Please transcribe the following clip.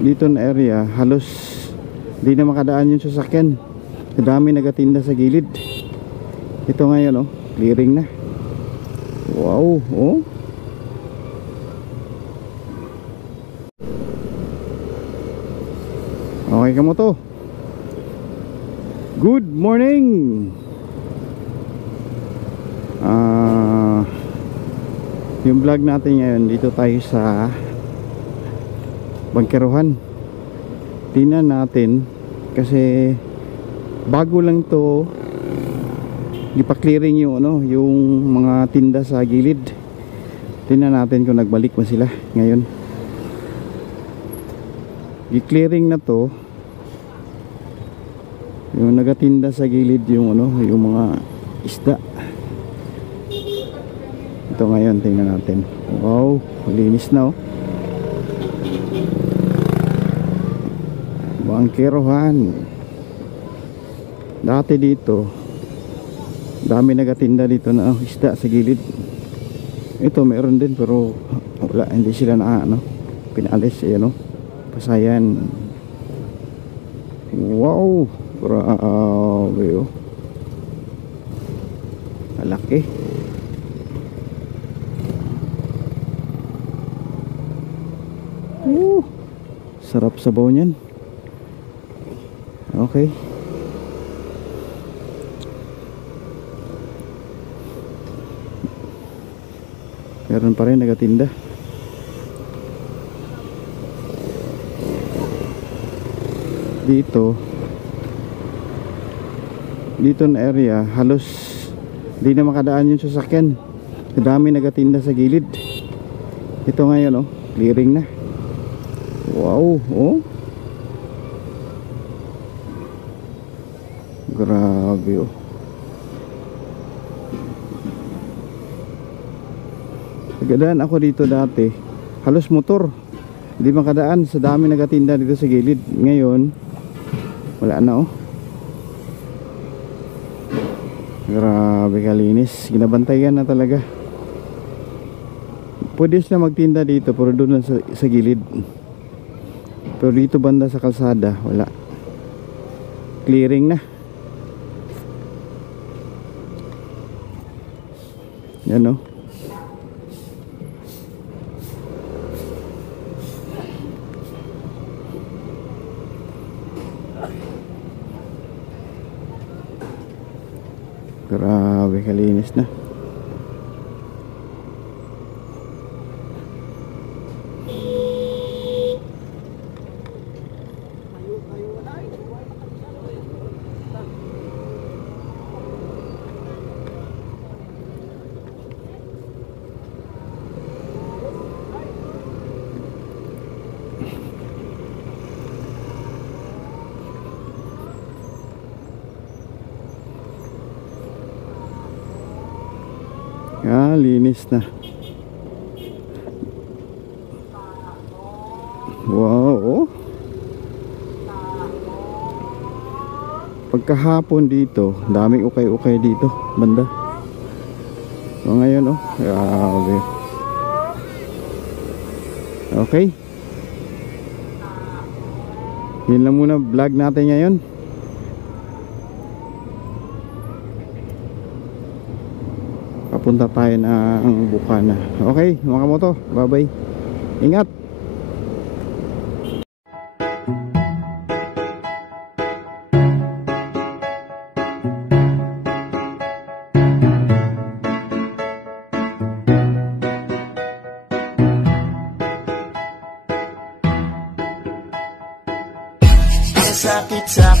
Dito na area halos di na makadaan yung sasakyan. Dami nagatinda sa gilid. Ito ngayon clearing na. Wow, okay ka mo to. Good morning. Yung vlog natin ngayon, dito tayo sa bangkeruhan. Tingnan natin kasi bago lang to ipa-clearing yung yung mga tinda sa gilid. Tingnan natin kung nagbalik ba sila ngayon. I-clearing na to yung nagatinda sa gilid, yung yung mga isda. Ito ngayon, tingnan natin. Wow, linis na bangkeruhan. Dati dito dami nagatinda dito na isda sa gilid. Ito meron din pero wala, hindi sila na pinalis. Pasayan. Wow, grabe malaki. Sarap sabaw niyan. Okay. Meron pa rin nagatinda. Dito na area halos di na makadaan yung sasakyan. Dami nagatinda sa gilid. Ito ngayon clearing na. Wow, grabe Nagadaan ako dito dati, halos motor hindi makadaan sa dami nagatinda dito sa gilid. Ngayon wala na grabe kalinis, ginabantayan na talaga. Pwede sila magtinda dito pero doon lang sa gilid. Pero dito banda sa kalsada wala, clearing na. Yan grabe kalinis na. Linis na. Wow, pagkahapon dito daming ukay-ukay dito banda. Ngayon grabe. Okay, yun lang muna vlog natin ngayon. Papunta tayo ng Bukana. Okay mga kamoto, bye bye, ingat. Sakit sa